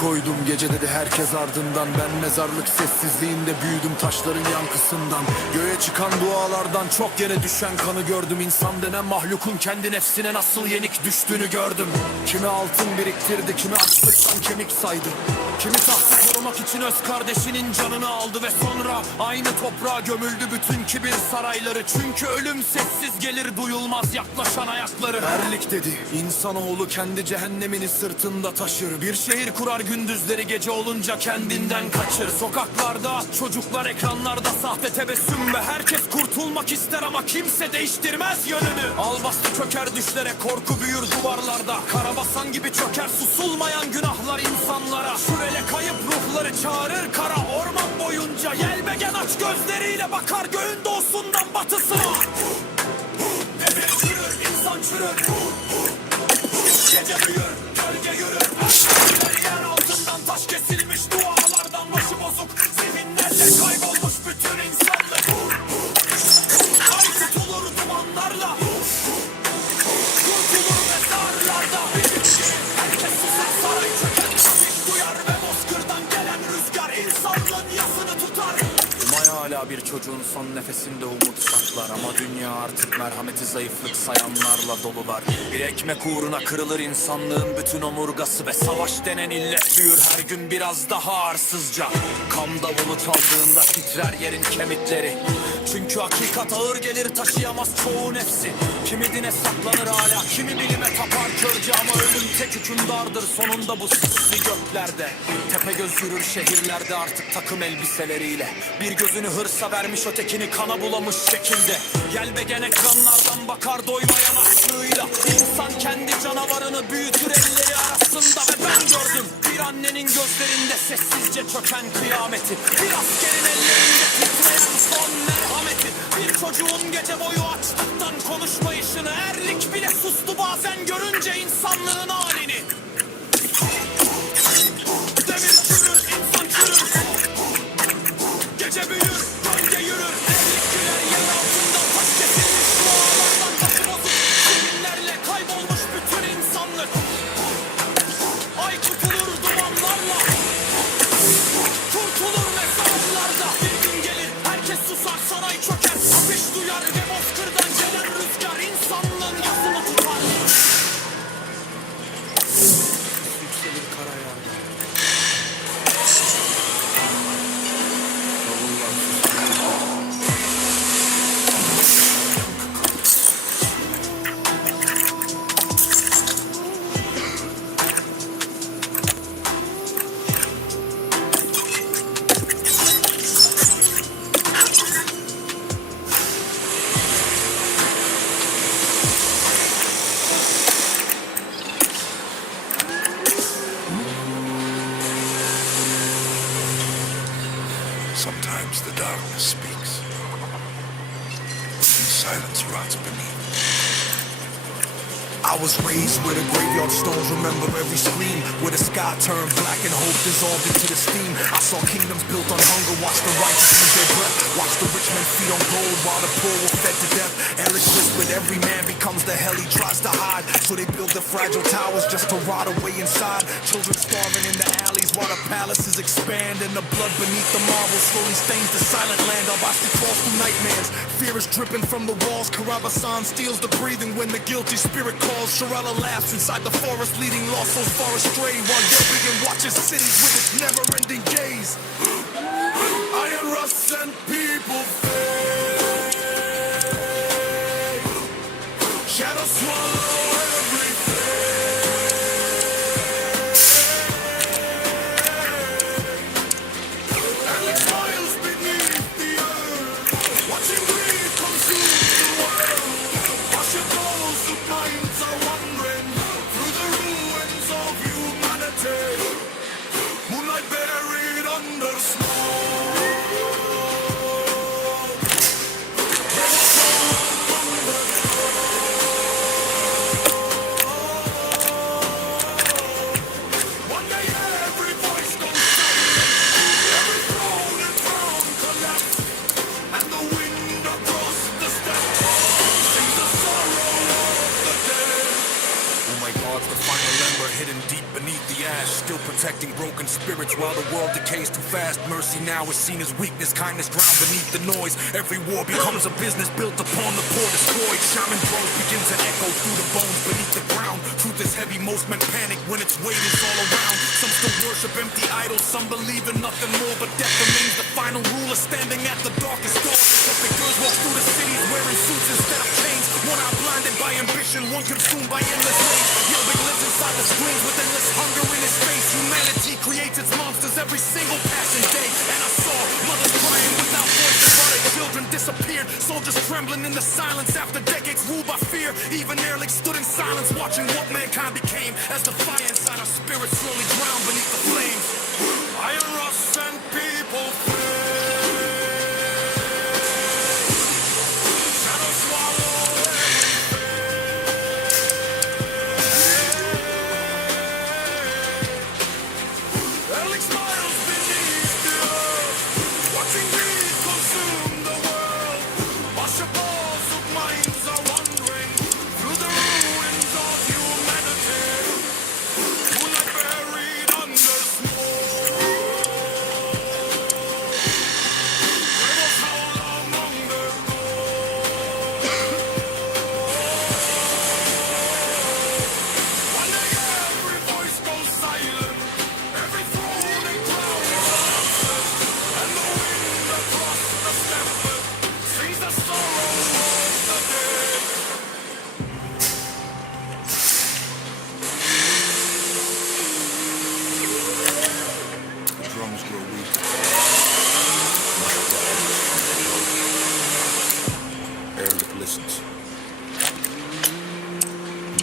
koydum gece dedi herkes ardından. Ben mezarlık sessizliğinde büyüdüm taşların yankısından. Göğe çıkan dualardan çok yere düşen kanı gördüm. İnsan denen mahlukun kendi nefsine nasıl yenik düştüğünü gördüm. Kimi altın biriktirdi, kimi açlıktan kemik saydı. Kimi tahtı korumak için öz kardeşinin canını aldı. Ve sonra aynı toprağa gömüldü bütün kibir sarayları. Çünkü ölüm sessiz gelir, duyulmaz yaklaşan ayakları. Erlik dedi insanoğlu kendi cehennemini sırtında taşır. Bir şehir kurar gündüzleri, gece olunca kendinden kaçır. Sokaklarda at çocuklar, ekranlarda sahte tebessüm. Ve herkes kurtulmak ister ama kimse değiştirmez yönünü. Albastı çöker düşlere, korku büyür duvarlarda. Karabasan gibi çöker susulmayan günahlar insanlara. Şurele kayıp ruhları çağırır kara orman boyunca. Yelbegen aç gözleriyle bakar göğün doğusundan batısına. Demir çürür, insan çürür. Gece büyür, gölge yürür. Yer altından taş kesilmiş, dualardan başı bozuk. Zihinlerle kaybolmuş bütün insanlık. Ay tutulur dumanlarla, kurtulur mezarlarda. Herkes susar, saray çöker, ateş duyar ve bozkırdan gelen rüzgar insanlığın yasını tutar. Umay hala bir çocuğun son nefesinde umut saklar. Ama dünya artık merhameti zayıflık sayanlarla dolular. Bir ekmek uğruna kırılır insanlığın bütün omurgası. Ve savaş denen illet büyür her gün biraz daha arsızca. Kan davulu çaldığında titrer yerin kemikleri. Çünkü hakikat ağır gelir, taşıyamaz çoğu nefsi. Kimi dine saklanır hala, kimi bilime tapar körce. Ama ölüm tek hükümdardır sonunda bu sisli göklerde. Tepegöz yürür şehirlerde artık takım elbiseleriyle. Bir gözünü hırsa vermiş, ötekini kana bulamış şekilde. Yelbegen ekranlardan bakar doymayan açlığıyla. İnsan kendi canavarını büyütür elleri arasında. Ve ben gördüm bir annenin gözlerinde sessizce çöken kıyameti. Bir askerin ellerinde titreyen son merhameti. Bir çocuğun gece boyu açlıktan konuşmayışını. Erlik bile sustu bazen görünce insanlığın halini. Demir çürür, insan çürür. Gece büyür, gölge yürür. Erlik güler, yer altından taş kesilmiş, dualardan taşı bozuk. Zihinlerle kaybolmuş bütün insanlık. Ay tutulur dumanlarla, kurtulur mezarlarda. Bir gün gelir, herkes susar, saray çöker. Ateş duyar ve bozkırdan gelen rüzgar insanlığın yasını tutar. Yükselir karayağda. Sometimes the darkness speaks, and silence rots beneath. I was raised where the graveyard stones remember every scream, where the sky turned black and hope dissolved into the steam. I saw kingdoms built on hunger, watch the righteous lose their breath, watch the rich men feed on gold while the poor were fed to death. Eloquence with every man becomes the hell he tries to hide, so they build the fragile towers just to rot away inside. Children starving in the alleys while the palaces expand, and the blood beneath the marble slowly stains the silent land. I watched it crawl through nightmares, fear is dripping from the walls. Karabasan steals the breathing when the guilty spirit calls. Shirella laughs inside the forest, leading lost souls far astray, while Yelbegen watches cities with its never-ending gaze. Iron rust and people fade, shadows swallow everything, and it smiles beneath the earth, watching greed consume the world. Watch it goes, the minds are wandering through the ruins of humanity. Moonlight bearing broken spirits while the world decays too fast. Mercy now is seen as weakness, kindness drowned beneath the noise. Every war becomes a business built upon the poor destroyed. Shaman drums begin to echo through the bones beneath the ground. Truth is heavy, most men panic when its weight is all around. Some still worship empty idols, some believe in nothing more, but death remains the final ruler standing at the darkest door. Perfect girls walk through the cities wearing suits instead of chains. One eye blinded by ambition, one consumed by endless rage. Yelving lives inside the screens with endless hunger in his face. Humanity creates its monsters every single passing day. And I saw mothers crying without voices while their children disappeared. Soldiers trembling in the silence after decades ruled by fear. Even Ehrlich stood in silence watching what mankind became as the fire inside our spirits slowly drowned beneath the flames. Iron rust and people listens.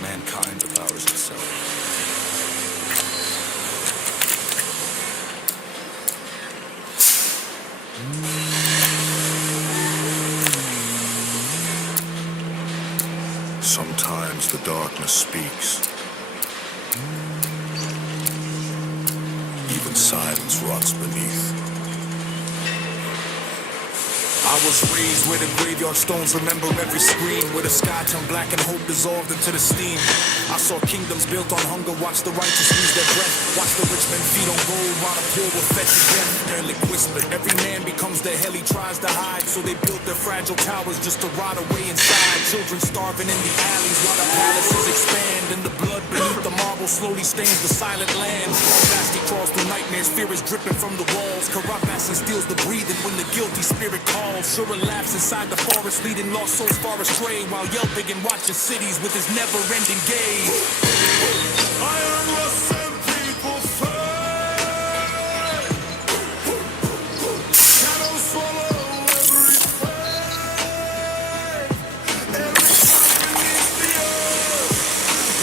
Mankind devours itself. Sometimes the darkness speaks. Even silence rots beneath. I was raised where the graveyard stones remember every scream, where the sky turned black and hope dissolved into the steam. I saw kingdoms built on hunger, watch the righteous lose their breath, watch the rich men feed on gold while the poor were fed to death. Ehrlich whispered, every man becomes the hell he tries to hide, so they built their fragile towers just to rot away inside. Children starving in the alleys while the palaces expand, and the blood beneath the marble slowly stains the silent land. Nasty crawls through nightmares, fear is dripping from the walls. Corrupt acid steals the breathing when the guilty spirit calls. Sure laughs inside the forest, leading lost souls far astray, while yelping and watching cities with his never-ending gaze. Iron rust and people fade. Shadows swallow every fade. Every time beneath the earth,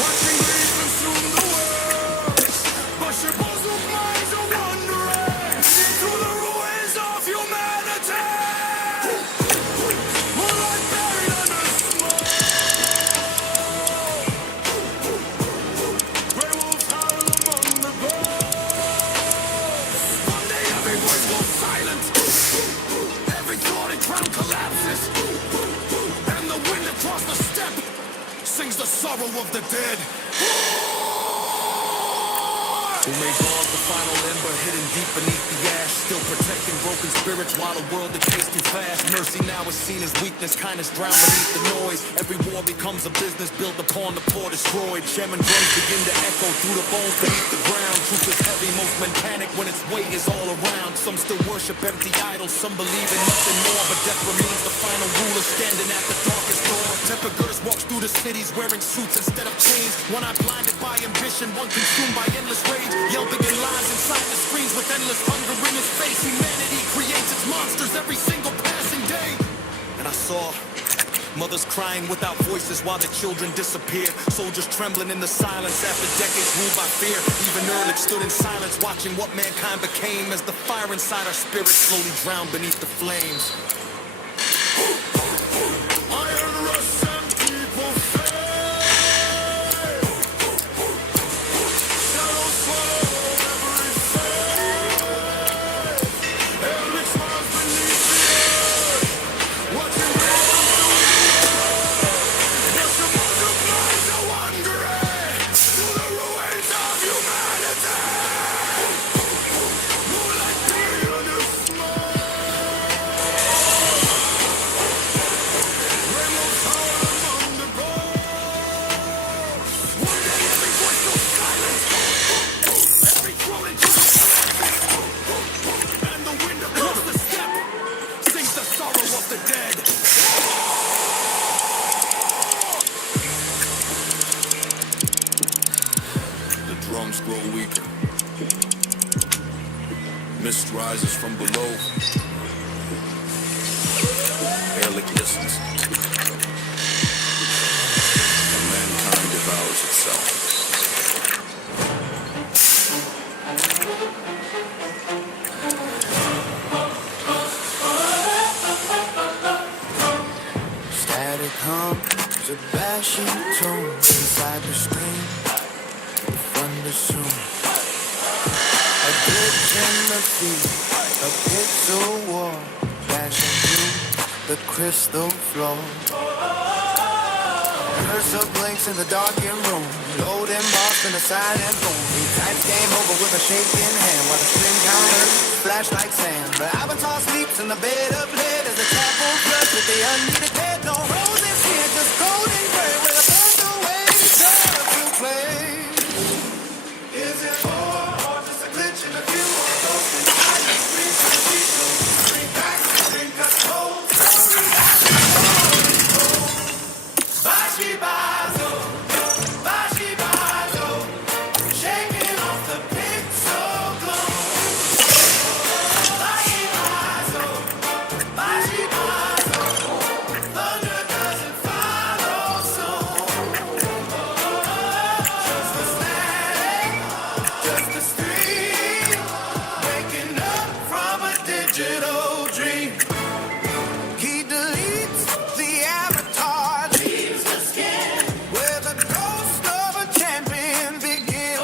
watching grief consume the world. But your puzzled minds are wandering through the ruins of humanity. Sings the sorrow of the dead. Who may guard the final ember hidden deep beneath the ash, still protecting broken spirits while the world decays too fast. Mercy now is seen as weakness, kindness drowned beneath the noise. Every war becomes a business built upon the poor destroyed. Shaman drums begin to echo through the bones beneath the ground. Truth is heavy, most men panic when its weight is all around. Some still worship empty idols, some believe in nothing more, but death remains the final ruler standing at the darkest door. Temper girls walk through the cities wearing suits instead of chains. One eye blinded by ambition, one consumed by endless rage. Yelping in lies inside the screens with endless hunger in his face. Humanity creates its monsters every single passing day. And I saw mothers crying without voices while their children disappeared. Soldiers trembling in the silence after decades ruled by fear. Even Ehrlich stood in silence watching what mankind became as the fire inside our spirits slowly drowned beneath the flames. Iron rust and people fade. Shadows swallow every fade. Ehrlich smiles beneath the earth, watching minds are wandering through the ruins of humanity. Mist rises from below. Barely glistens. And mankind devours itself. Static hums, a bashing tone inside the screen. Thunder soon. A glitch in the feed, a pixel war, dashing through the crystal floor. Cursor blinks in the darkened room, loading boss in a silent boom. He types game over with a shaking hand, while the string counter flash like sand. The avatar sleeps in the bed of lead as the chapel floods with the unneeded dead. No roses here, just golden gray with a thunder waves up to play. Is it more or just a glitch in the view? Or a ghost inside the screen to the people? Bring back the string cut cold. Bashi bazo, bashi bazo, shaking off the pixel glow. Bashi bazo, bashi bazo, thunder doesn't follow soon. Just a static, just a stream, waking up from a digital dream. He deletes the avatar, leaves the skin, where the ghost of a champion begins.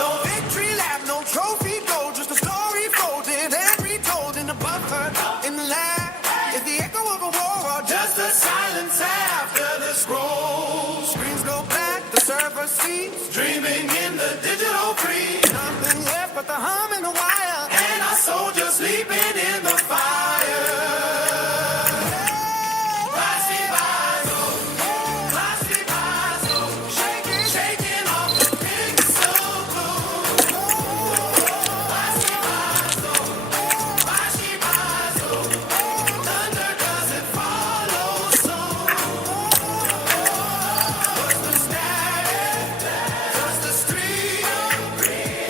No victory lap, no trophy goal, just a story folded and retold in the buffer, in the lab. Is the echo of a war or just a silence after the scroll? Screens go black, the server cease, dreaming in the digital freeze. Nothing left but the hum and the wire, and our soldiers sleeping in the fire. Bashi bazo, bashi bazo, shaking off the pixel glow. Bashi bazo, bashi bazo, thunder doesn't follow soon. What's the static? Just a stream,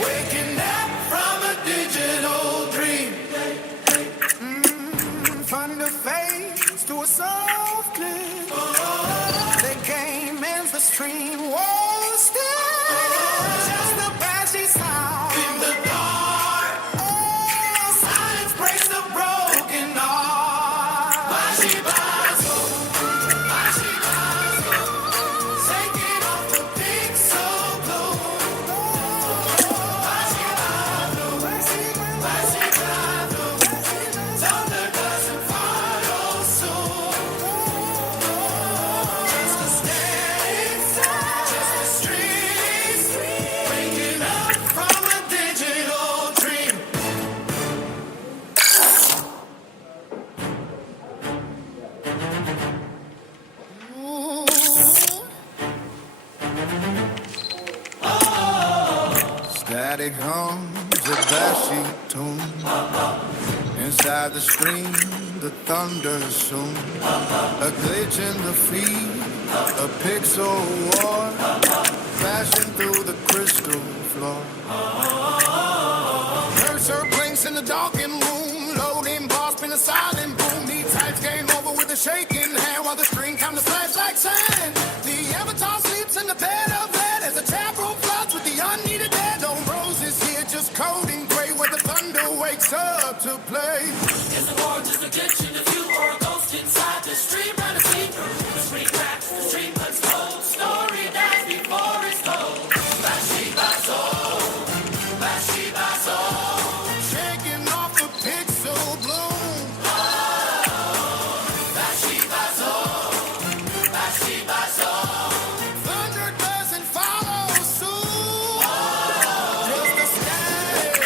waking up from a digital dream. Thunder fades to a soft clip. The game ends, the stream was still. Just a bashy sound in the dark. Oh, silence breaks the broken heart. Bashi bazo, bashi bazo, shaking off the pixel glow. Bashi bazo, bashi bazo, thunder doesn't follow soon. Just a static sound, just a stream, waking up from a digital dream. Static hums, a bashy tune. Inside the screen, the thunder soon. A glitch in the feed, a pixel war, flashing through the crystal floor. Cursor blinks in the darkened room, loading boss in a silent boom. He types game over with a shaking hand, while the screen comes to flash like sand. The avatar sleeps in the bed of lead as the tap room floods with the unneeded dead. No roses here, just coding gray where the thunder wakes up to play. Is the war just a glitch in the view or a ghost inside the stream? Run a see through. The screen cracks, the stream cuts cold. Story dies before it's told. Bashi bazo, bashi bazo, Shaking off the pixel bloom. bashi bazo, bashi bazo. Thunder doesn't follow suit. Just a static,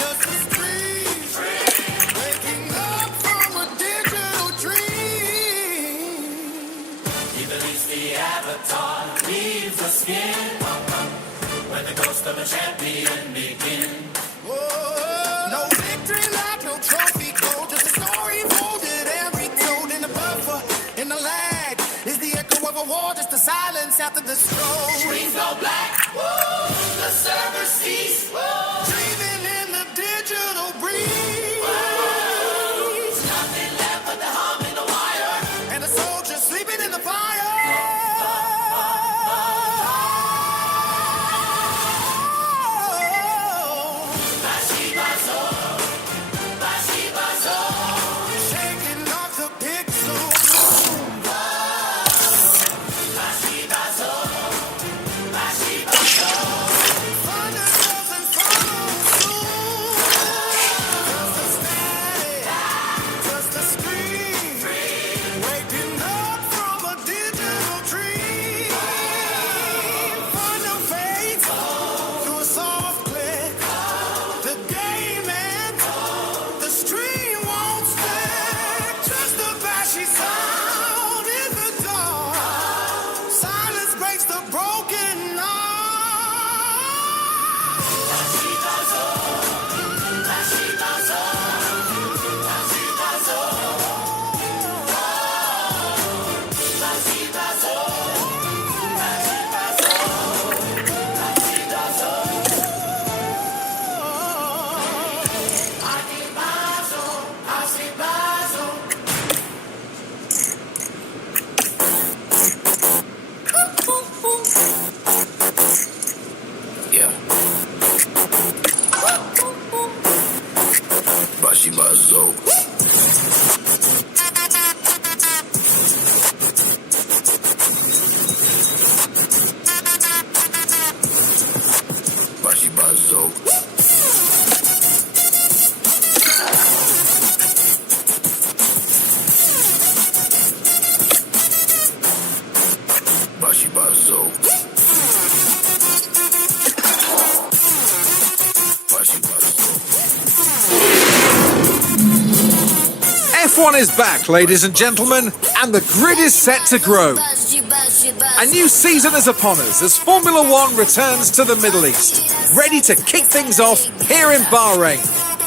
just a stream, waking up from a digital dream. He believes the avatar leaves the skin, where the ghost of a champion begins. No victory lap, no trophy goal, just a story folded and retold in the buffer, in the lag. Is the echo of a war, just a silence after the scroll. Screens go black, woo, the server cease, woo. Dreaming in the Bazo. Bashi Bazo. Bashi Bazo. Bashi Bazo. F1 is back, ladies and gentlemen, and the grid is set to grow. A new season is upon us as Formula One returns to the Middle East, ready to kick things off here in Bahrain.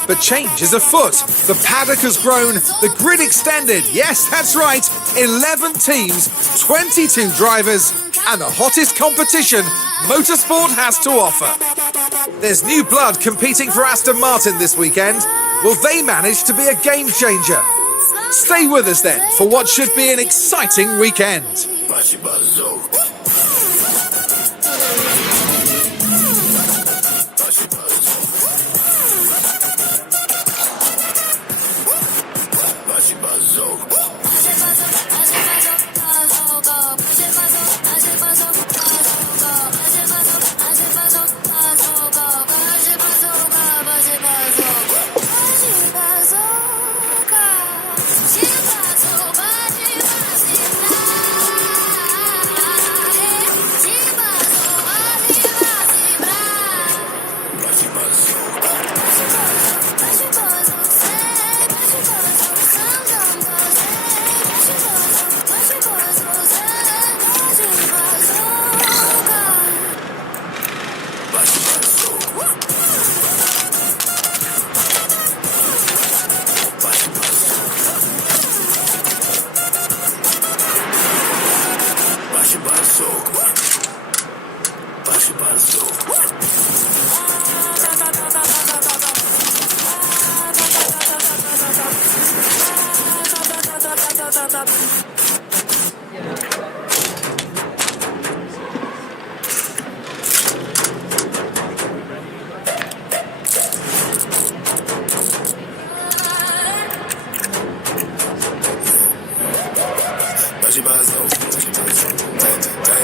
But change is afoot. The paddock has grown, the grid extended. Yes, that's right, 11 teams, 22 drivers, and the hottest competition motorsport has to offer. There's new blood competing for Aston Martin this weekend. Will they manage to be a game changer? Stay with us then for what should be an exciting weekend. Bashi Bazo. Bashi Bazo.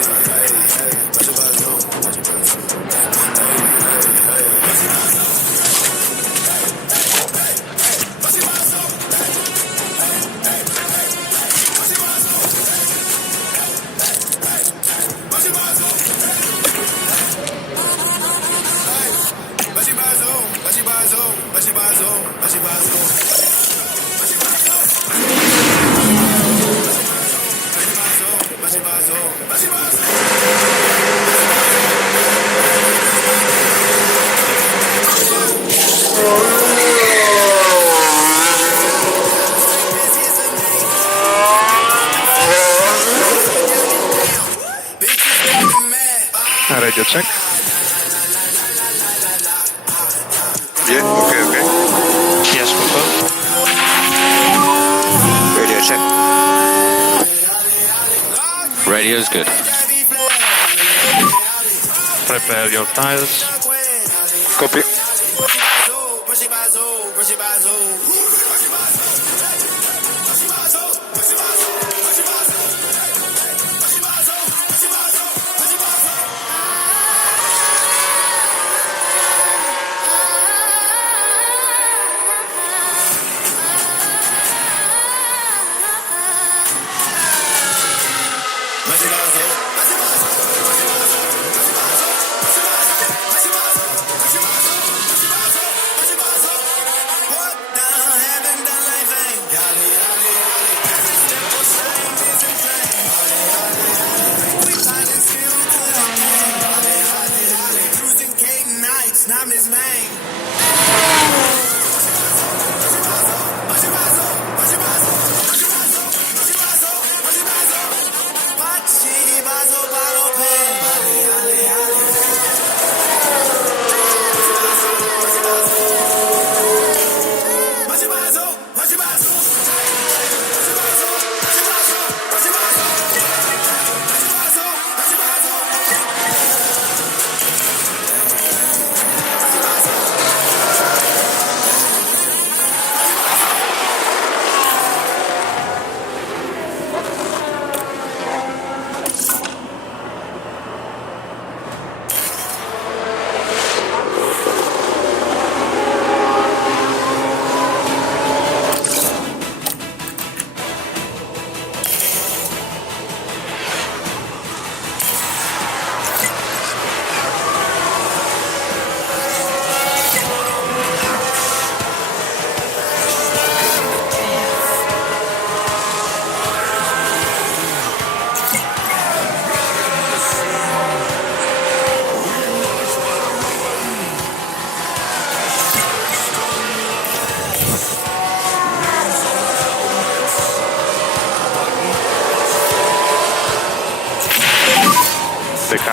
Bashi Bazo. Radio check. Yeah, okay. Yes, confirm. Radio check. Radio is good. Prepare your tires. Copy.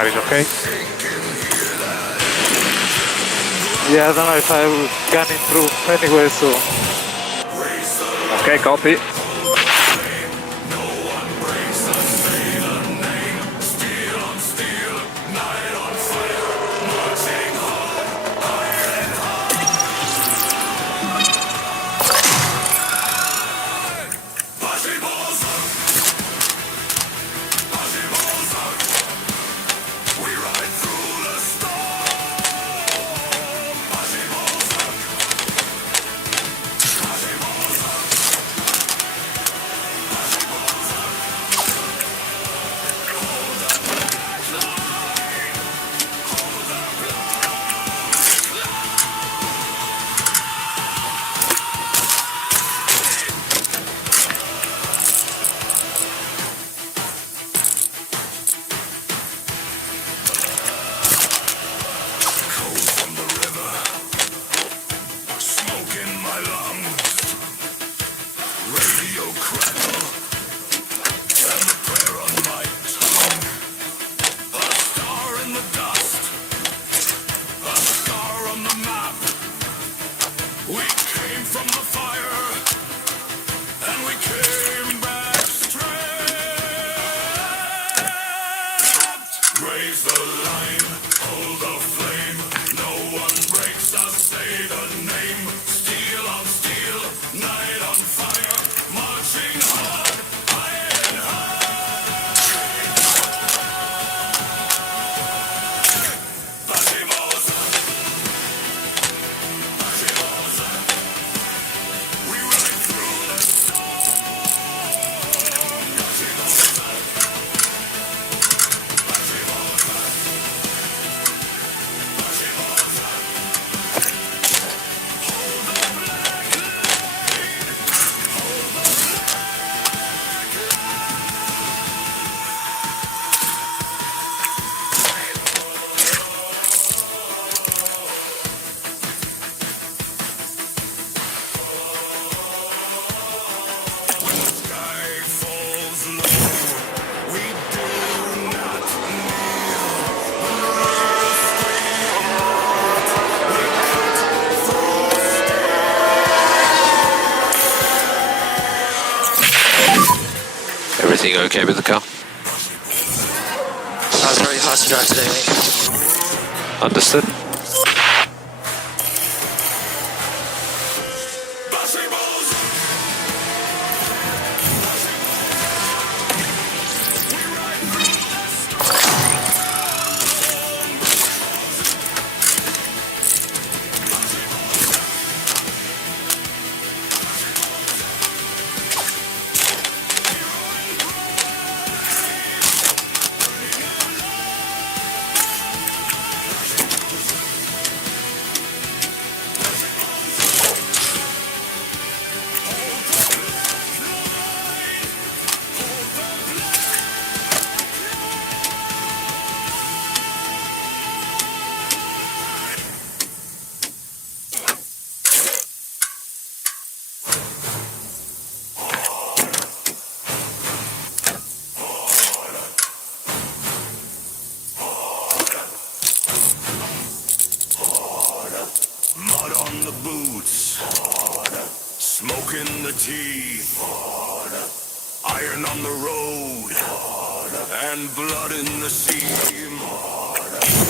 car is okay. Yeah, I don't know if I can improve anywhere soon. Okay, copy. Everything okay with the car? That was very hard to drive today, mate. Understood. Mud on the boots, smoke in the teeth, iron on the road, and blood in the seam.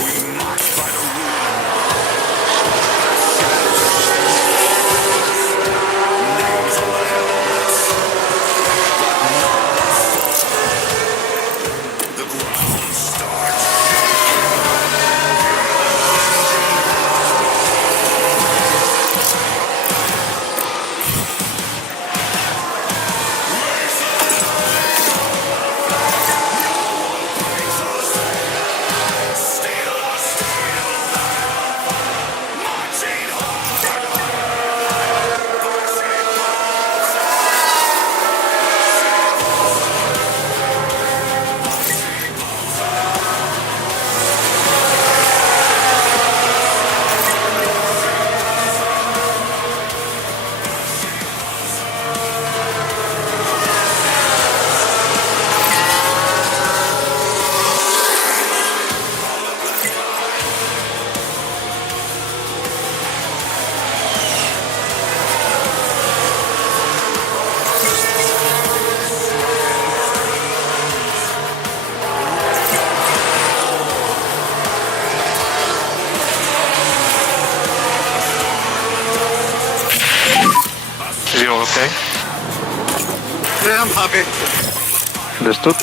We march by the names on the helmets, the ground starts. Steal, steal, Okay. Yeah, I'm happy. Understood.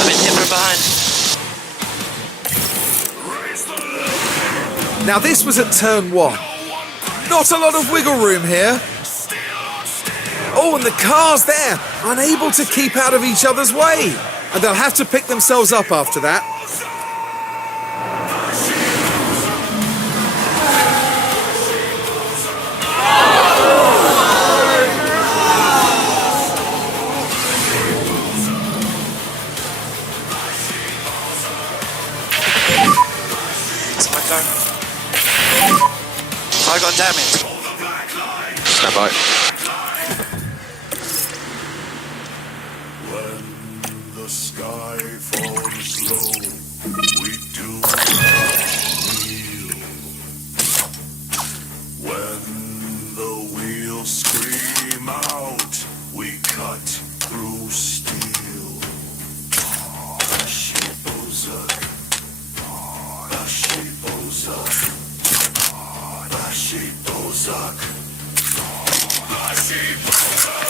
I'm in here from behind. Now this was at turn 1. Not a lot of wiggle room here. Oh, and the cars there, unable to keep out of each other's way. And they'll have to pick themselves up after that. That's my car. I got damaged. Stand by. When the sky falls low, we do kneel. When the wheels scream out, we cut through steel. Bashibozak, Bashibozak, Bashibozak, Bashibozak.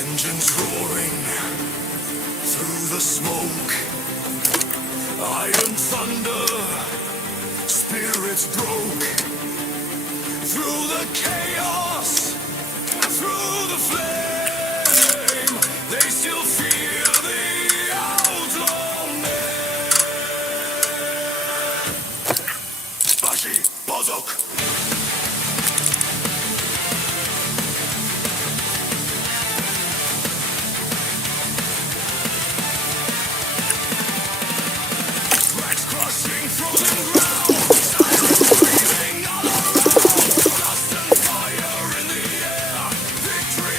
Engines roaring through the smoke, iron thunder, spirits broke through the chaos, through the flame. They still fear the outlaw name. Bashi Bozok. Breathing all around, dust and fire in the air, victory.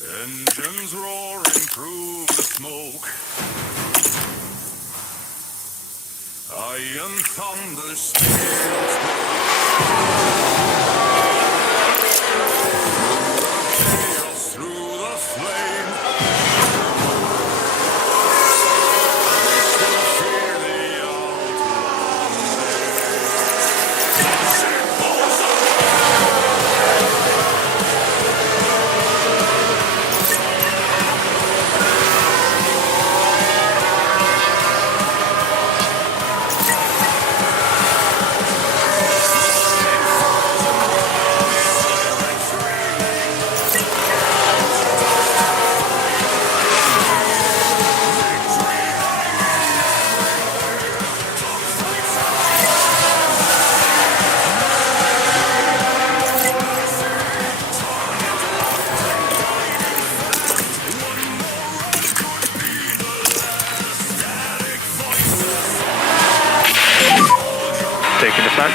Engines roaring through the smoke. Iron thunder steals chaos through the flame. Still fear the Taking the flag.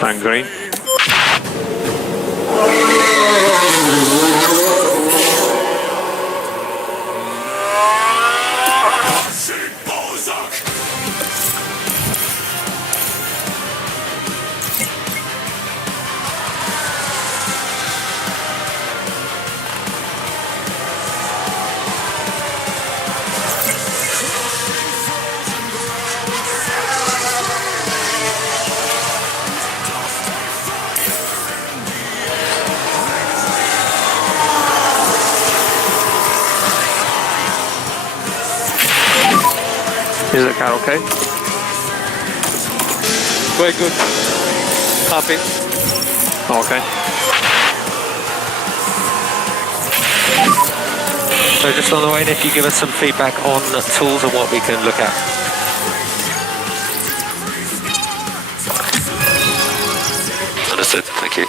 And green. Is the car okay? Quite good. Happy. Okay. So just on the way, if you give us some feedback on tools and what we can look at. Understood. Thank you.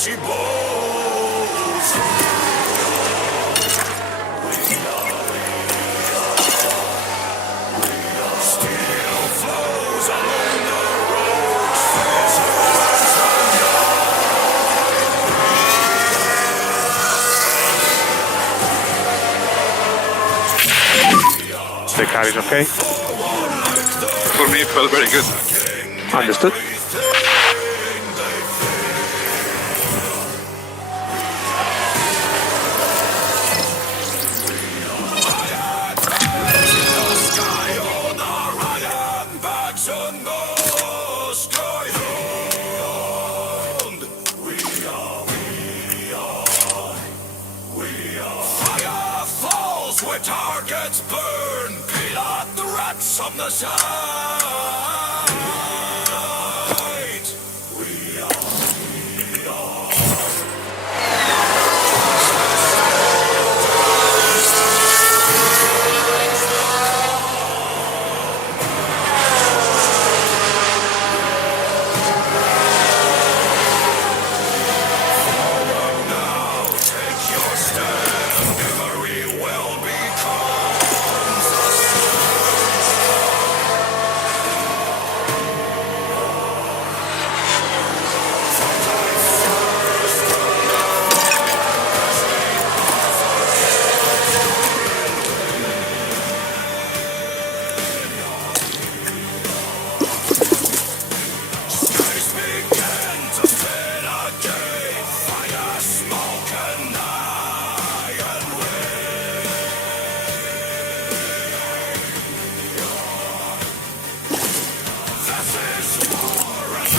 she blows. Steel flows along the road. The car is okay. For me, it felt very good. Understood. Where targets burn, peel out the rats on the side. We are. Now take your stand. Memory will becomes skies begin to fill again. Fire, smoke, and iron This is war and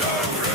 nothing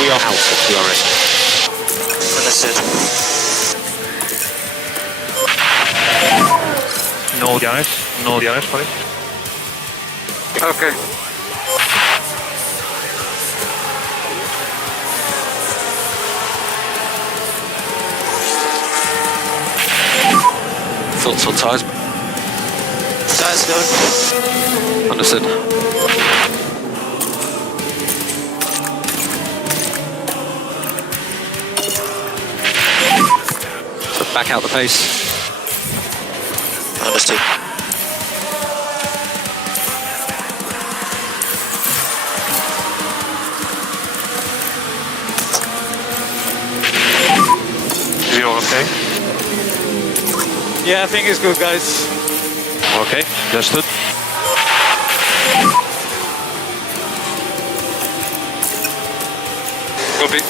We are out of DRS. Understood. No DRS. No DRS for it. Okay. Thoughts on tyres? Tires going. Understood. So back out the pace. Understood. Zero okay. Yeah, I think it's good, guys. Okay, understood. Copy.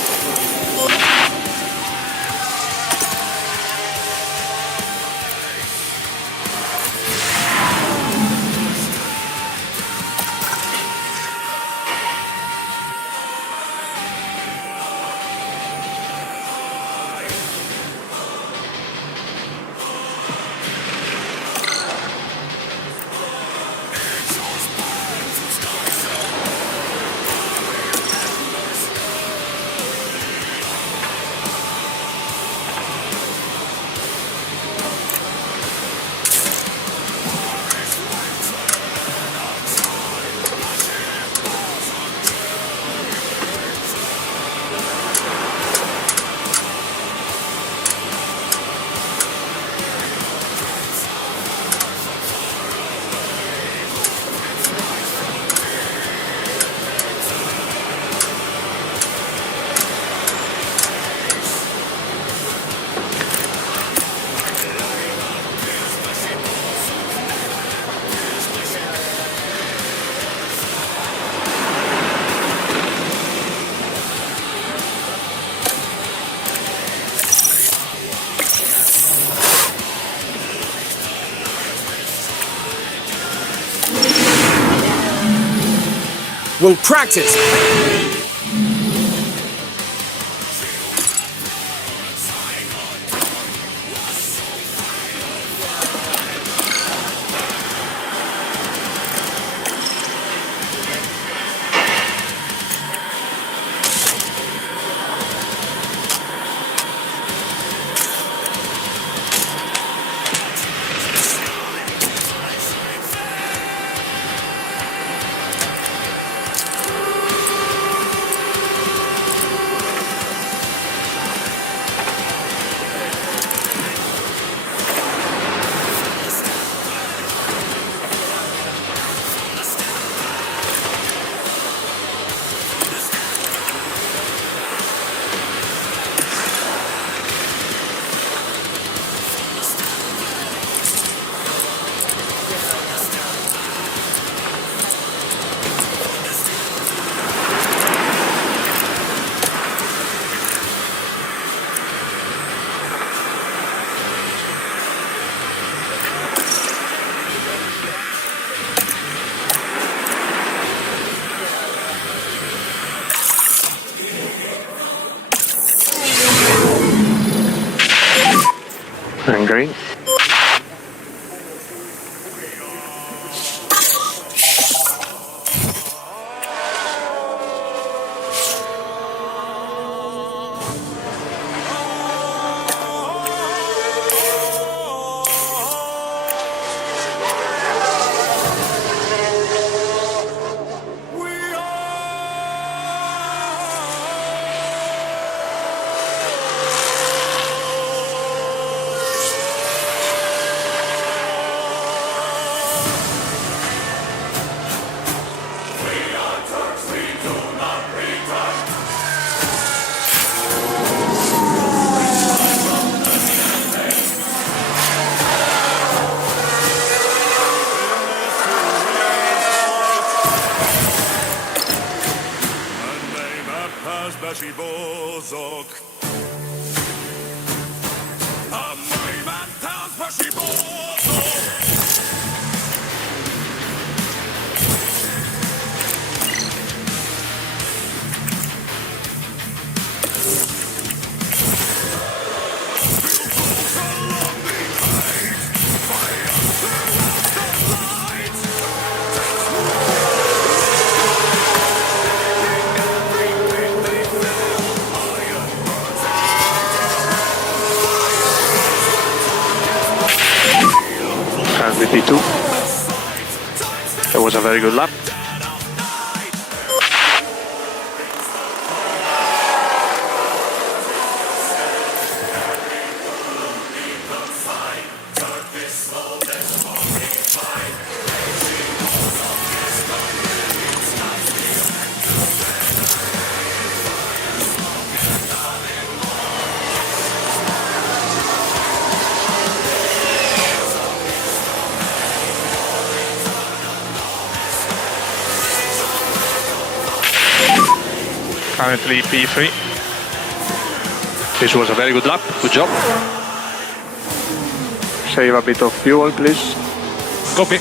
will practice. And green. And with P2, that was a very good lap. Currently P3. This was a very good lap, good job. Save a bit of fuel, please. Copy.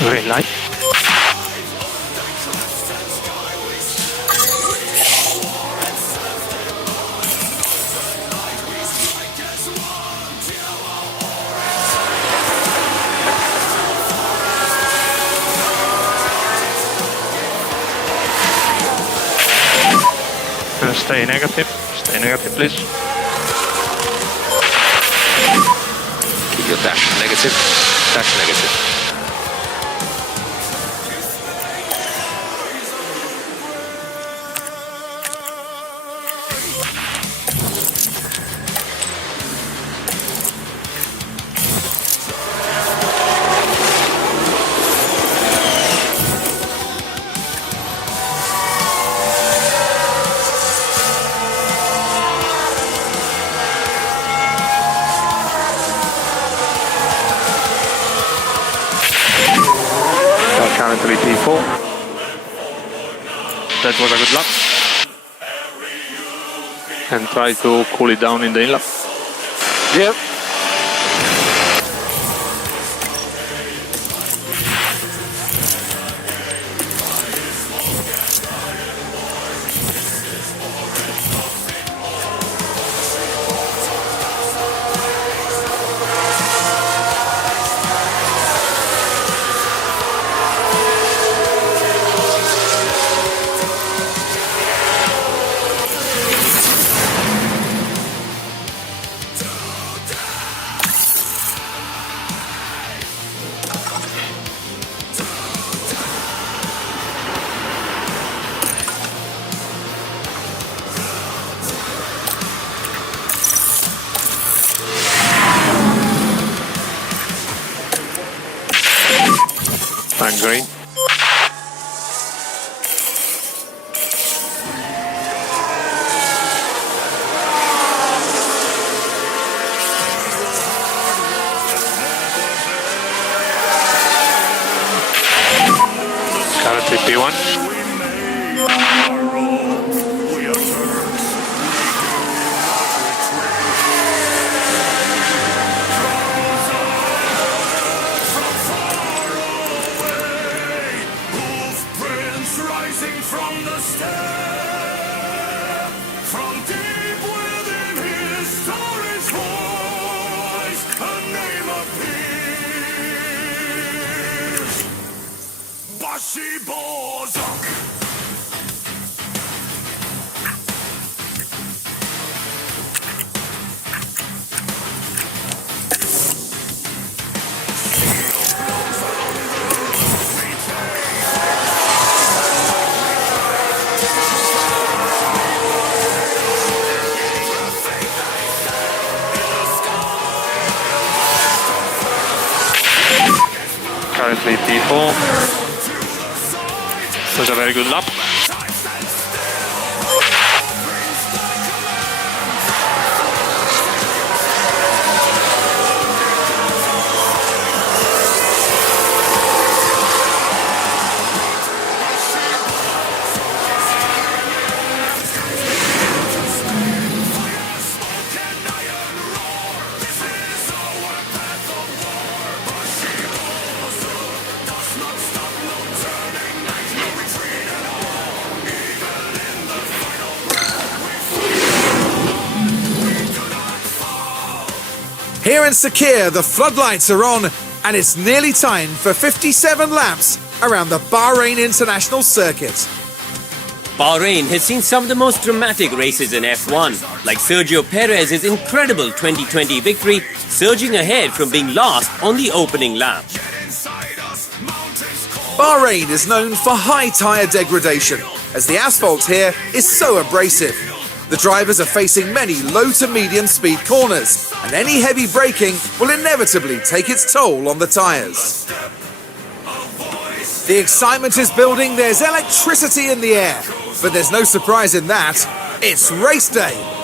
Green light. Stay negative please. Keep your dash negative. P4. That was a good lap. And try to cool it down in the in-lap. Yep. And green. Currently P1. Rising from the steppe, from deep within his storage voice, a name appears. Bashi Bozok. Currently P4. Was a very good lap. Here in Sakir, the floodlights are on, and it's nearly time for 57 laps around the Bahrain International Circuit. Bahrain has seen some of the most dramatic races in F1, like Sergio Perez's incredible 2020 victory, surging ahead from being last on the opening lap. Bahrain is known for high tyre degradation, as the asphalt here is so abrasive. The drivers are facing many low to medium speed corners, and any heavy braking will inevitably take its toll on the tyres. The excitement is building, there's electricity in the air, but there's no surprise in that, it's race day.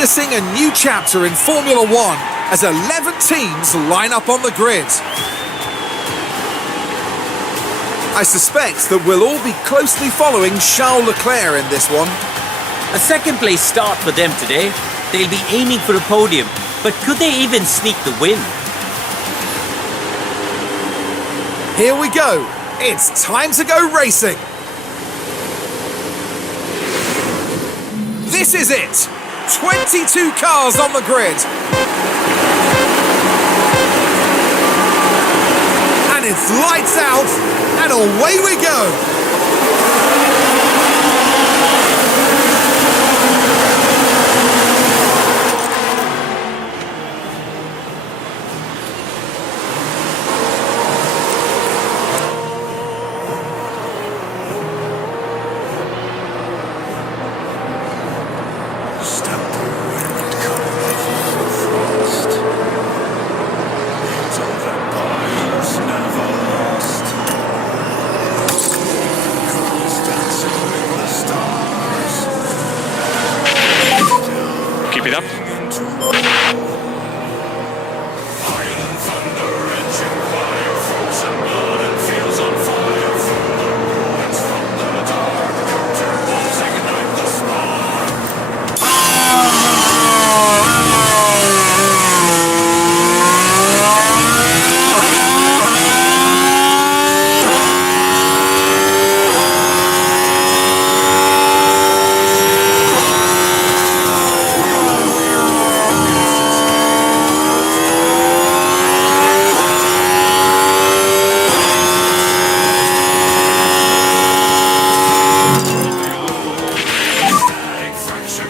witnessing a new chapter in Formula One as 11 teams line up on the grid. I suspect that we'll all be closely following Charles Leclerc in this one. A second place start for them today. They'll be aiming for a podium, but could they even sneak the win? Here we go. It's time to go racing. This is it. 22 cars on the grid. And it's lights out, and away we go. Keep it up.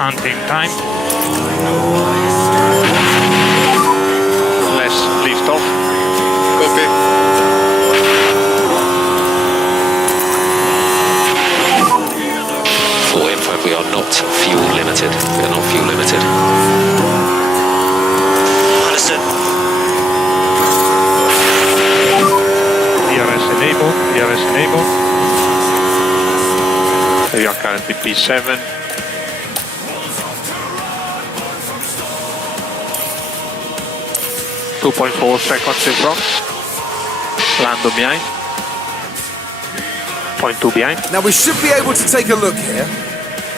Hunting time. Less lift off. Copy. For info, we are not fuel limited. We are not fuel limited. Understood. DRS enable. DRS enable. We are currently P7. 2.4 seconds in front. Lando behind. 0.2 behind. Now we should be able to take a look here.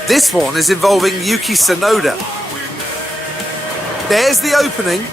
This one is involving Yuki Tsunoda. There's the opening.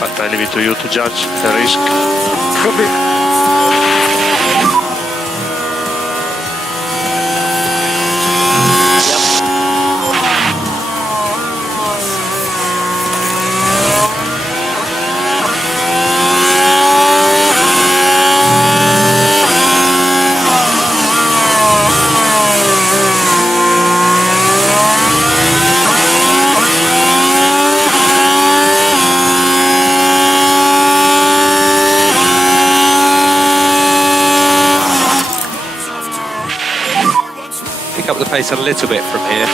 But I leave it to you to judge the risk. Copy. Pick up the pace a little bit from here.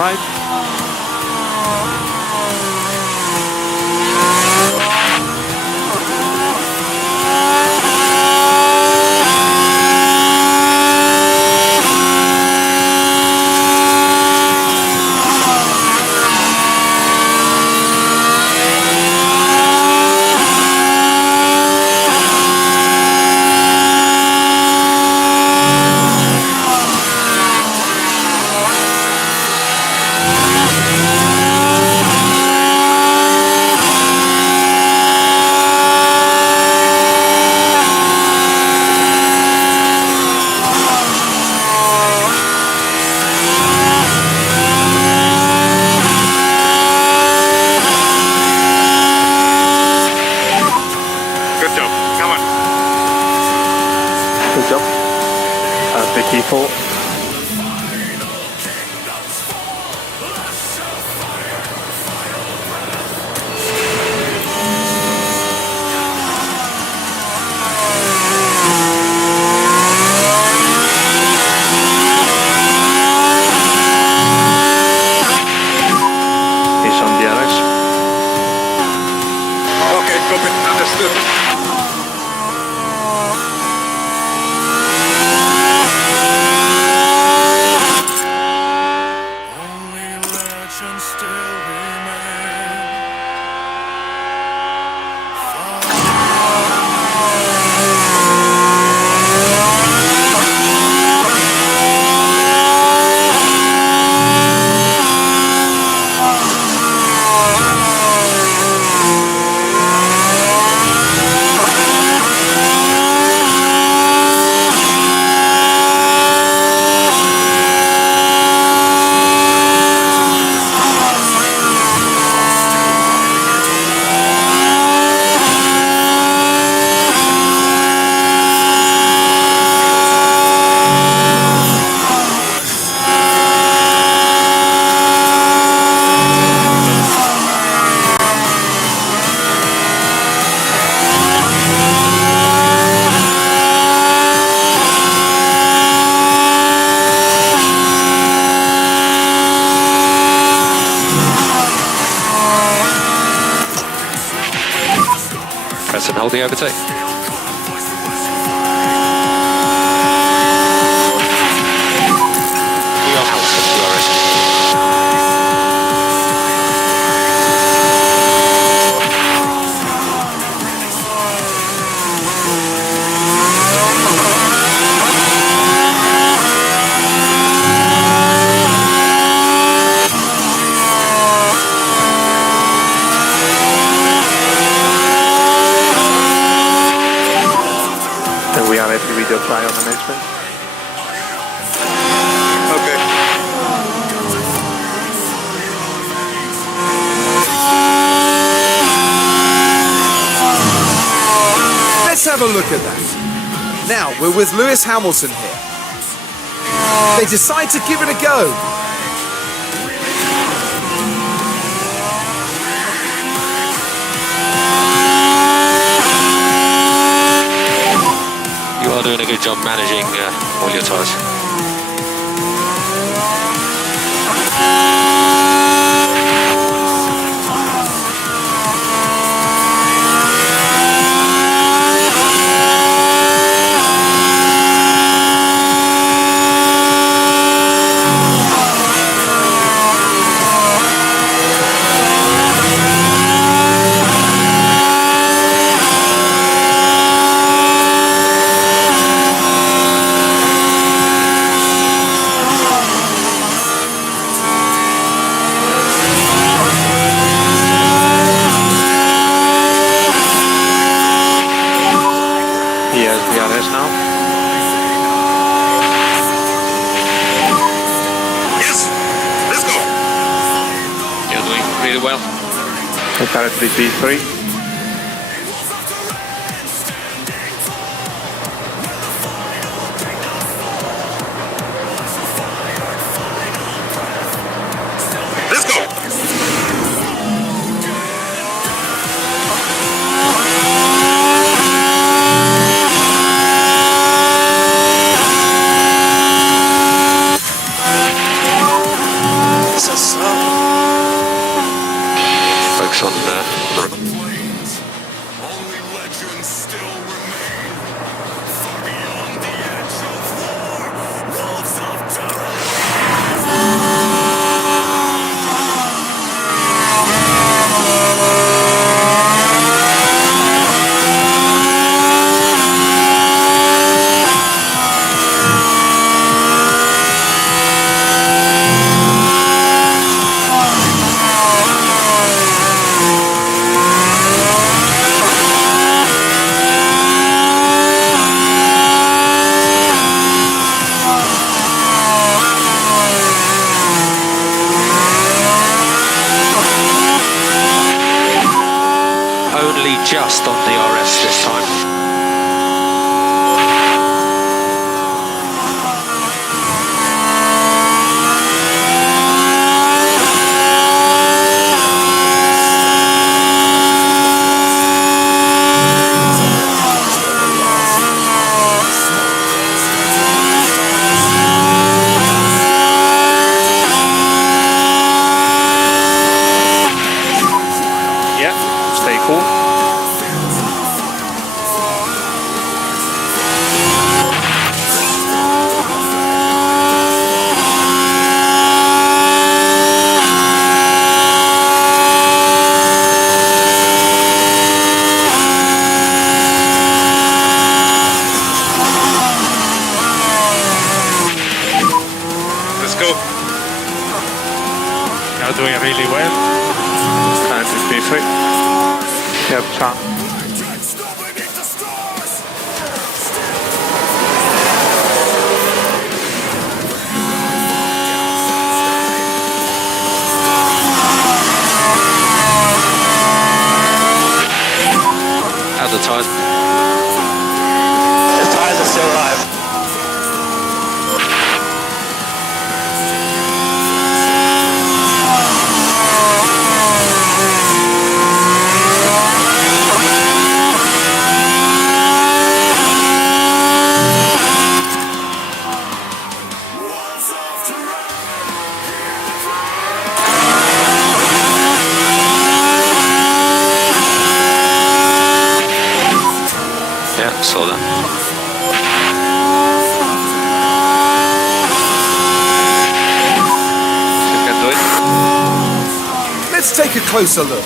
outside. Good job. Come on. Good job. Vicky 4. He's on DRS. Okay, copy. Understood. Only legends still remain. Press and hold the overtake. We are Hamilton, DRS. And we are happy with your tire management. Okay. Let's have a look at that. Now we're with Lewis Hamilton here. They decide to give it a go. You are doing a good job managing all your tyres. He has DRS now. Yes. Let's go. You're doing really well. Currently P3. Let's go. brakes on the Plains, only legends still remain. Far beyond the edge of war, wolves of terror. Only just on the RS this time. Yeah, stay cool. Let's go. You're doing really well. And P3. Yep, Sean. Still beneath the stars. How's the tires? The tires are still alive. Yeah, saw that. You can do it. Let's take a closer look.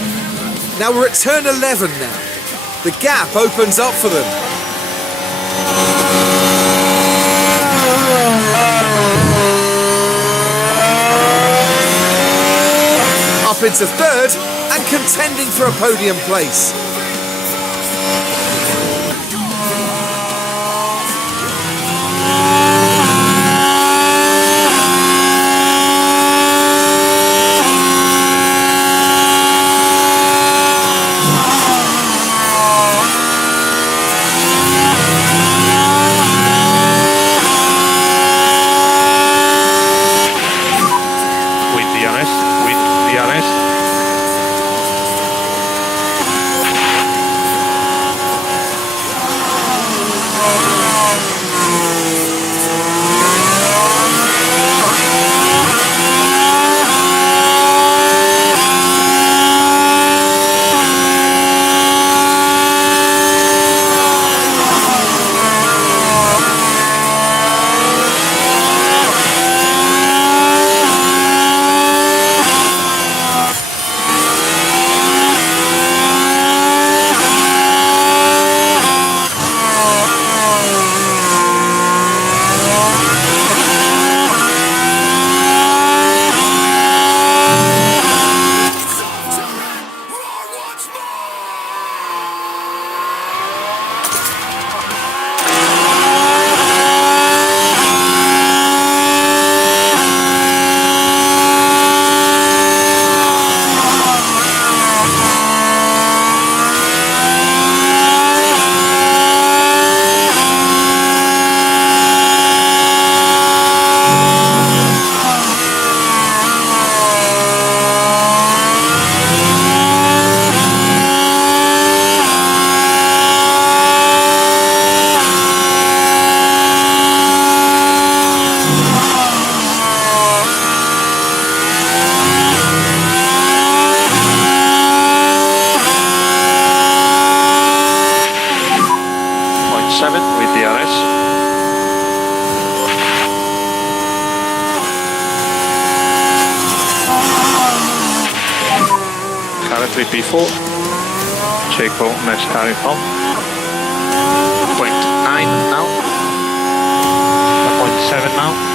Now we're at turn 11 now. The gap opens up for them. Up into third and contending for a podium place. With the honest. 1.7 with DRS. Currently P4. Check for next carry from. 0.9 now. 0.7 now.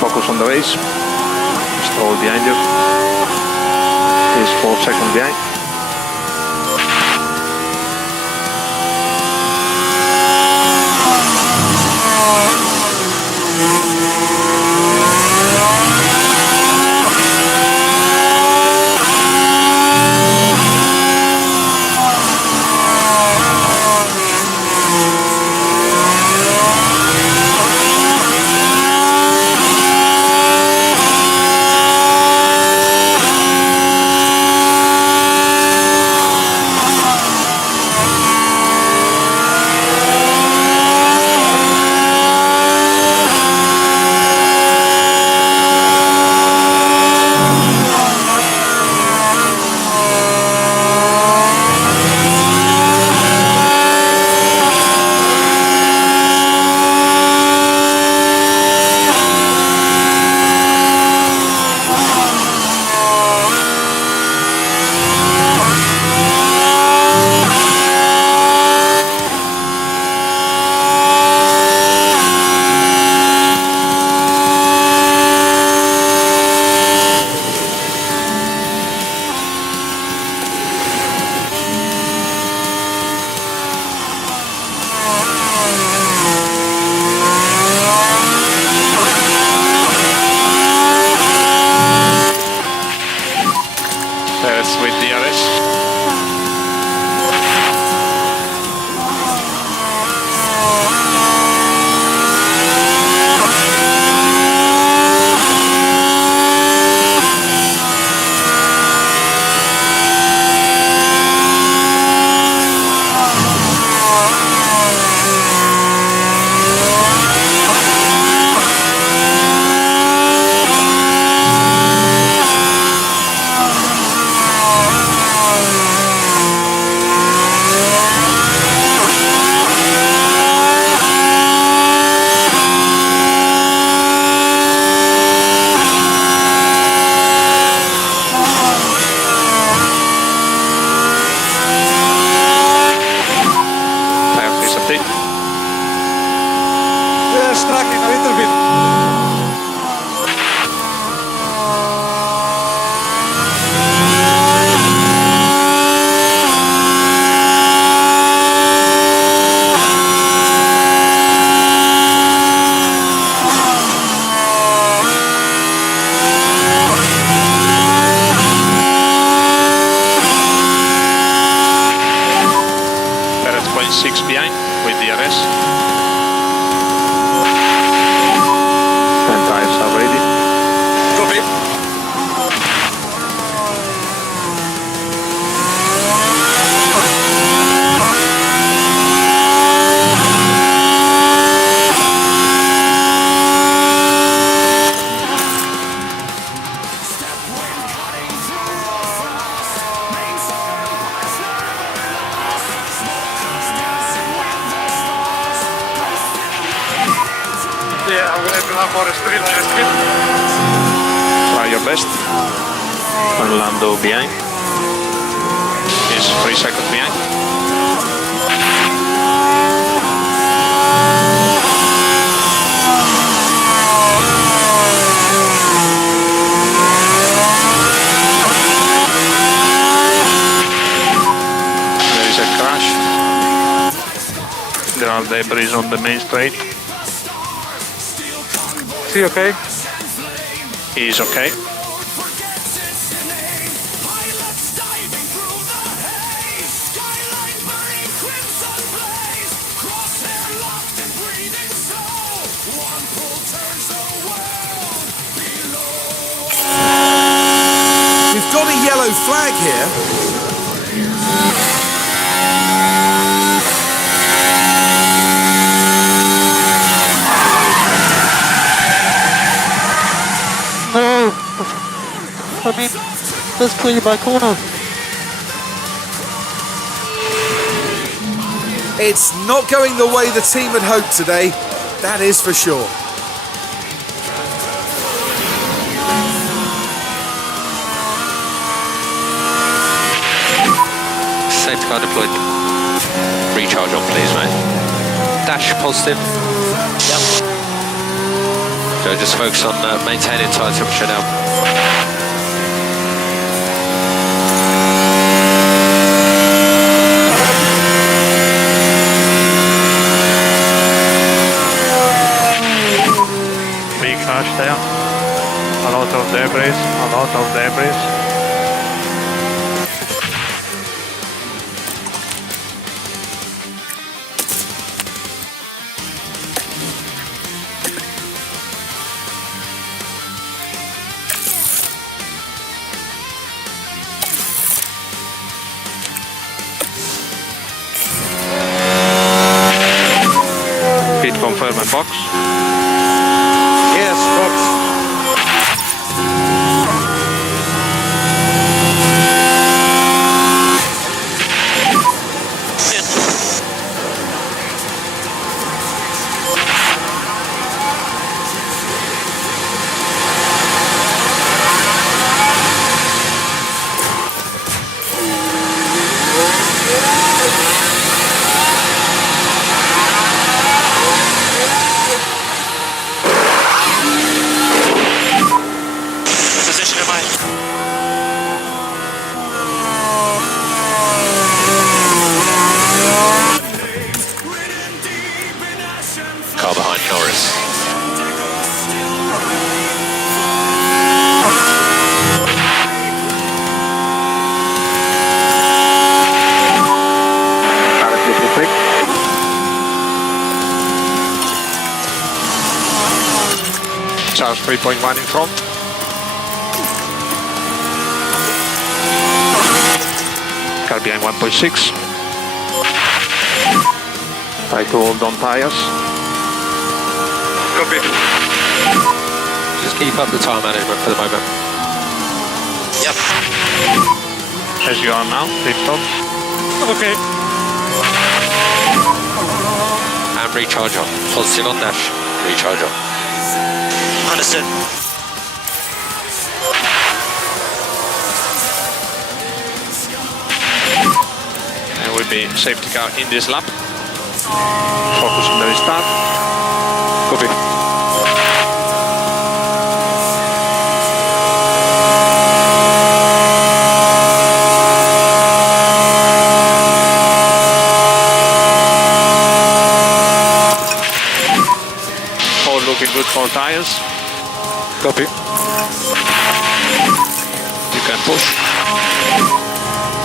Focus on the race. Stroll behind you. He's 4 seconds behind. With DRS. Yeah, struggling a little bit. Better 0.6 behind with DRS. Try your best. And Lando behind. He's 3 seconds behind. There is a crash. There are debris on the main straight. Is he okay? He is okay. We've got a yellow flag here. No! I mean, let's clear my corner. It's not going the way the team had hoped today, that is for sure. Safety car deployed. Recharge on, please, mate. Dash positive. Yep. So just focus on maintaining tire temperature now. Big crash there. A lot of debris, a lot of debris. Pit confirmation box. Yes, box. Car behind Norris. Charles 3.1 in front. Car behind 1.6. Try to hold on tires. Copy. Just keep up the tire management for the moment. Yep. As you are now, pit stop. Okay. And recharge on. Positive on dash. Recharge on. Understood. There will be safety car in this lap. Focus on the restart. Copy. All looking good for tires. Copy. You can push.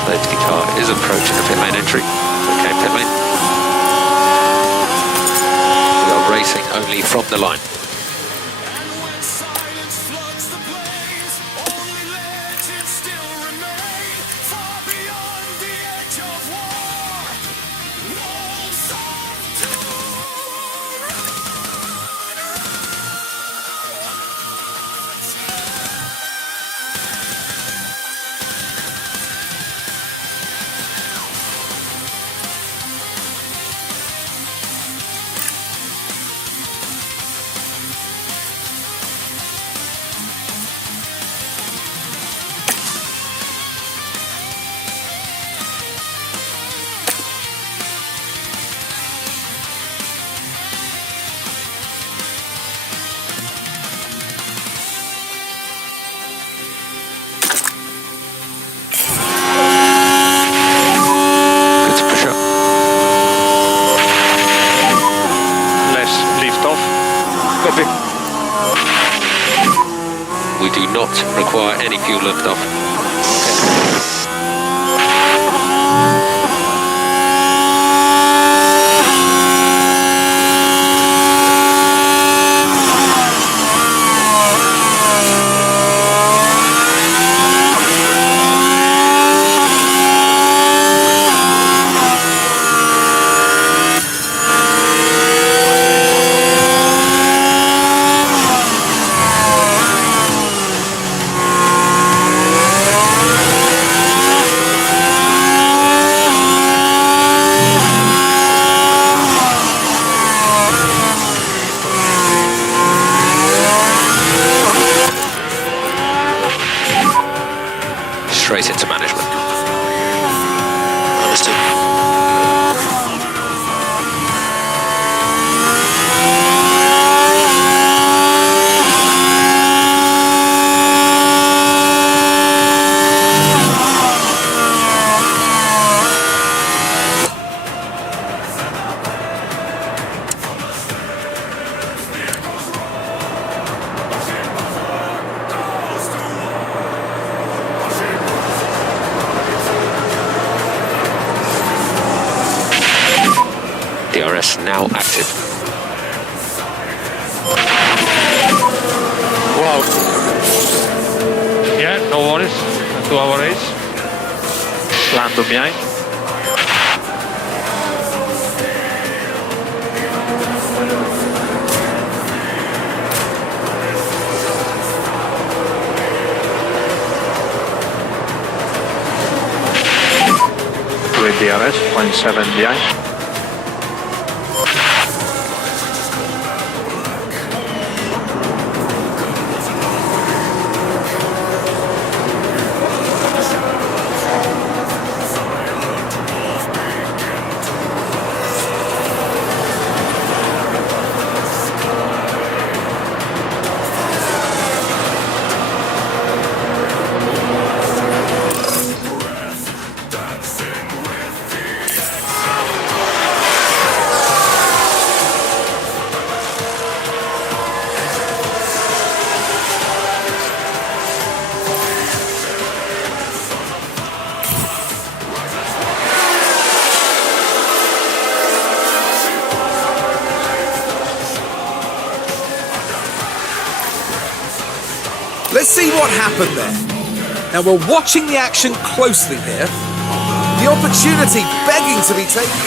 Safety car is approaching the pit lane entry. Okay, pit lane. We are racing only from the line. not require any fuel liftoff. Straight into management. Understood. DRS now active. Wow. Yeah, no worries. 2 hour race. Land behind. With DRS, 0.7 behind. Let's see what happened there. Now we're watching the action closely here. The opportunity begging to be taken.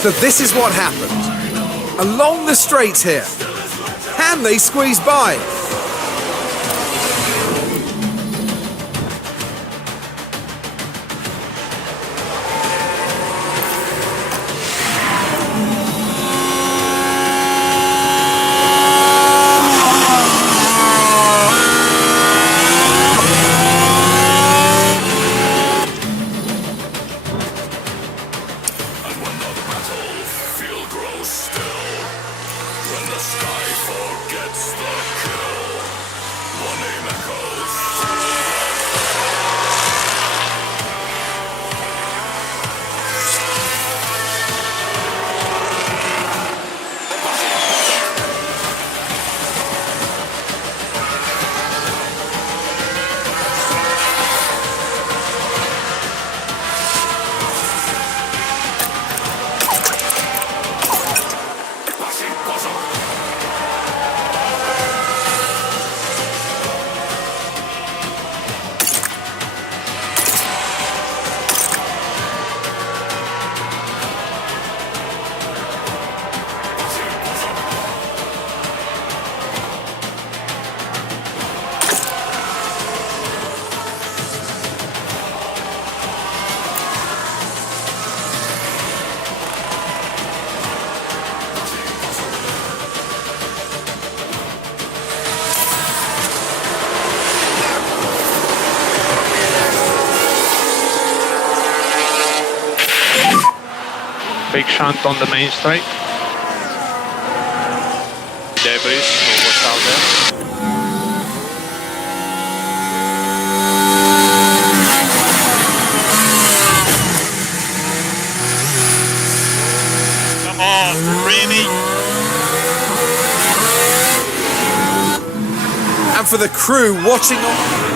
So this is what happened. Along the straight here. Can they squeeze by? Big shunt on the main straight. Debris or what's out there. Miami. And for the crew watching on...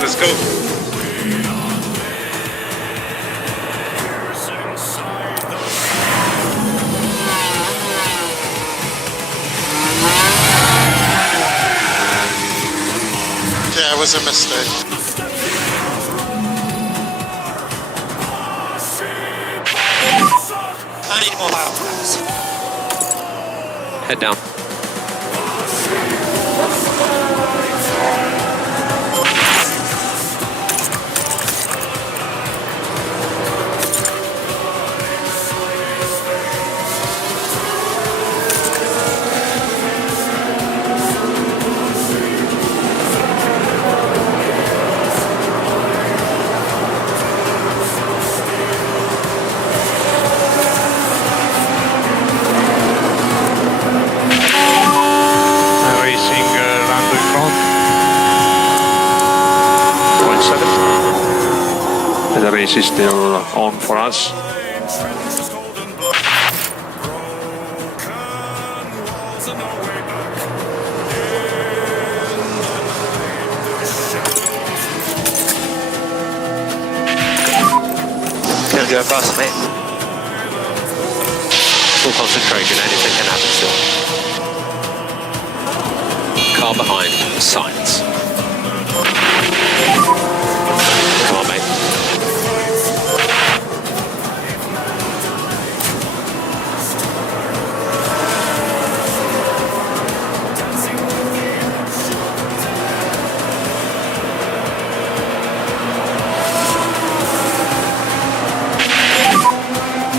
Let's go. Yeah, it was a mistake. I need more power. Head down. Racing Lando in front. 0.7. The race is still on for us. Can't go fast, mate. Full concentration, anything can happen still. Car behind, signs. Come on, mate.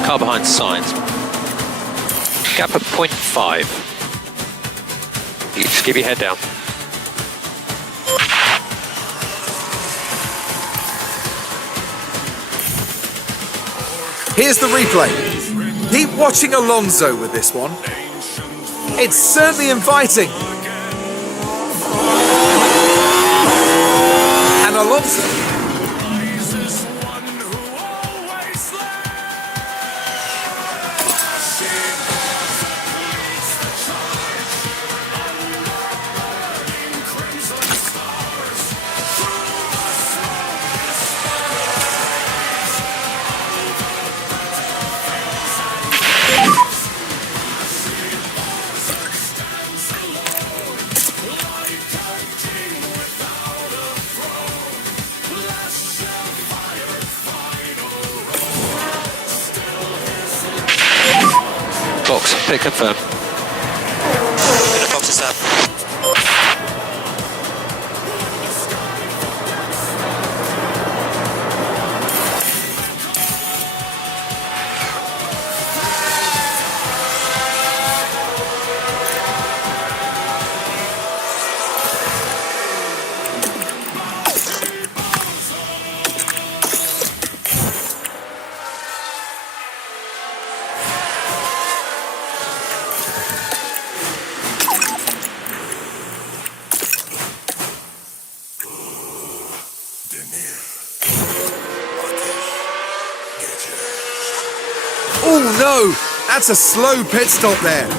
Car behind signs. Gap at 0.5. You just keep your head down. Here's the replay. Keep watching Alonso with this one. It's certainly inviting. And Alonso... Box, pick confirm. The box is up. Oh no! That's a slow pit stop there.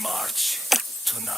March tonight.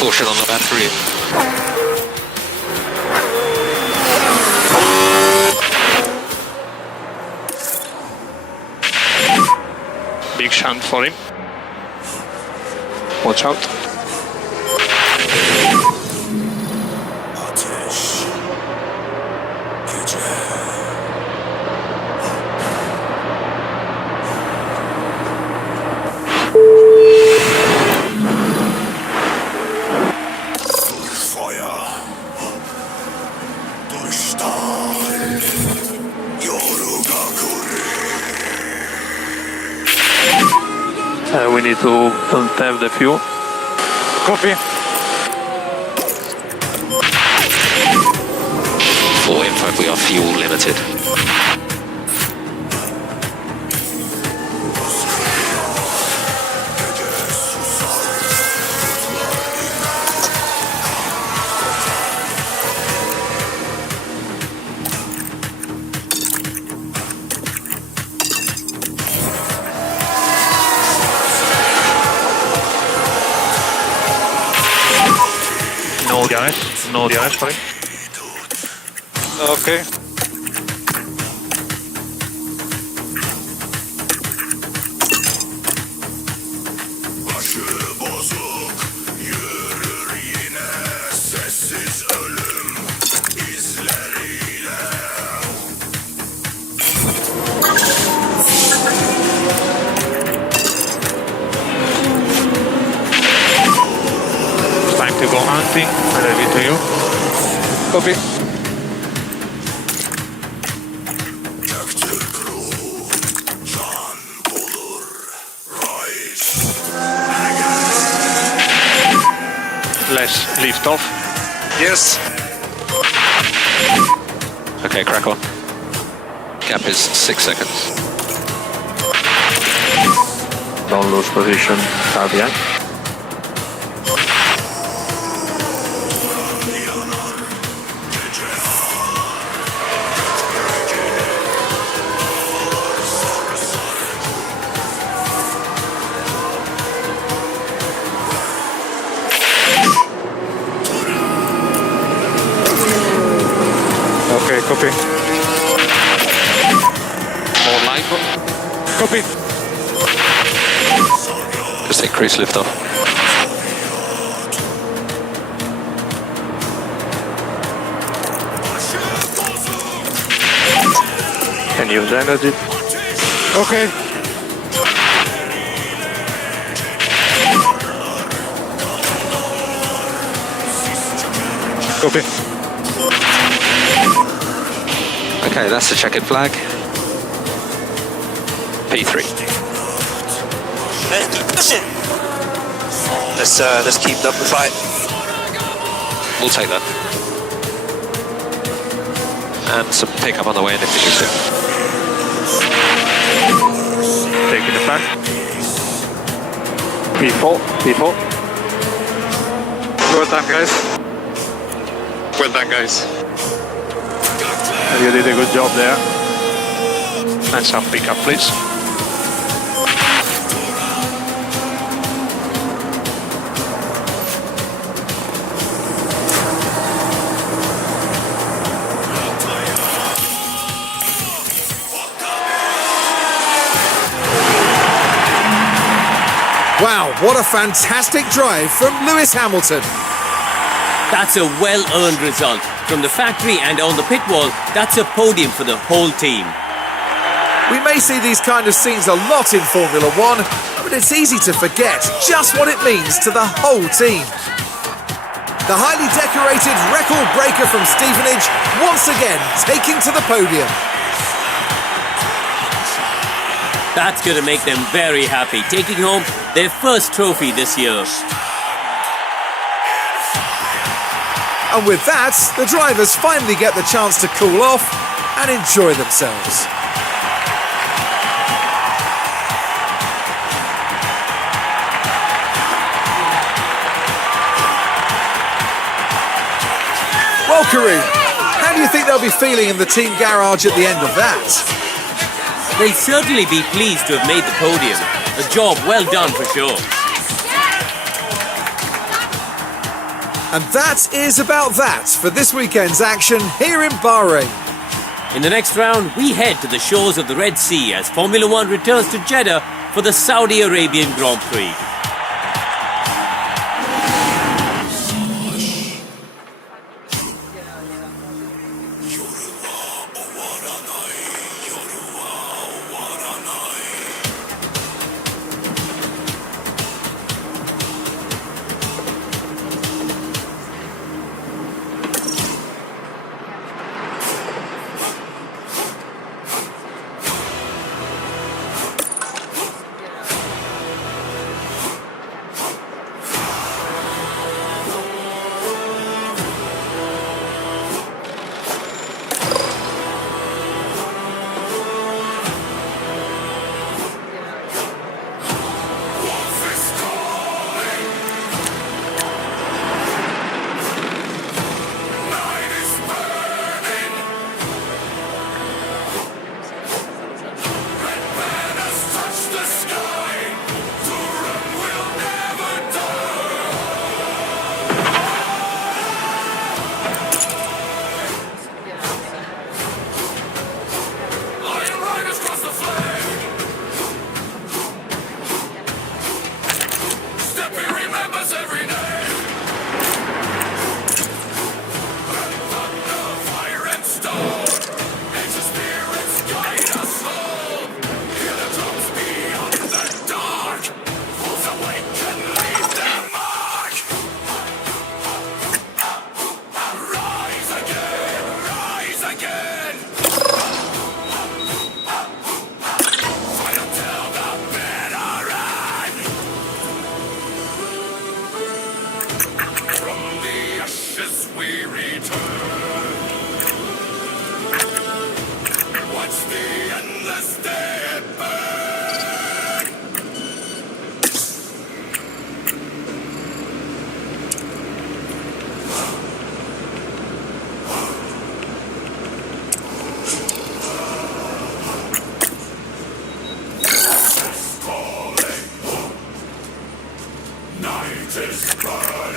Caution on the battery. Big shunt for him. Watch out. Ateş. Gece. We need to have the fuel. Copy. 4 info, we are fuel limited. No damage for him. Okay. Başı lifting. Ready to you. Copy. Let's lift off. Yes. Okay, crack on. Gap is 6 seconds. Don't lose position. Far behind. Okay, copy. More line. Copy. Just increase lift off. Can use energy. Okay. Copy. Okay, that's the checkered flag. P3. Let's keep up the fight. We'll take that. And some pickup on the way in if you need to. Taking the flag. P4. P4. Well done, guys. Well done, guys. You did a good job there. And some pickup, please. Wow, what a fantastic drive from Lewis Hamilton. That's a well-earned result. From the factory and on the pit wall, that's a podium for the whole team. We may see these kind of scenes a lot in Formula One, but it's easy to forget just what it means to the whole team. The highly decorated record breaker from Stevenage once again taking to the podium. That's going to make them very happy, taking home their first trophy this year. And with that, the drivers finally get the chance to cool off and enjoy themselves. Well, Kareem, how do you think they'll be feeling in the team garage at the end of that? They'll certainly be pleased to have made the podium. A job well done for sure. And that is about that for this weekend's action here in Bahrain. In the next round, we head to the shores of the Red Sea as Formula One returns to Jeddah for the Saudi Arabian Grand Prix. this ride.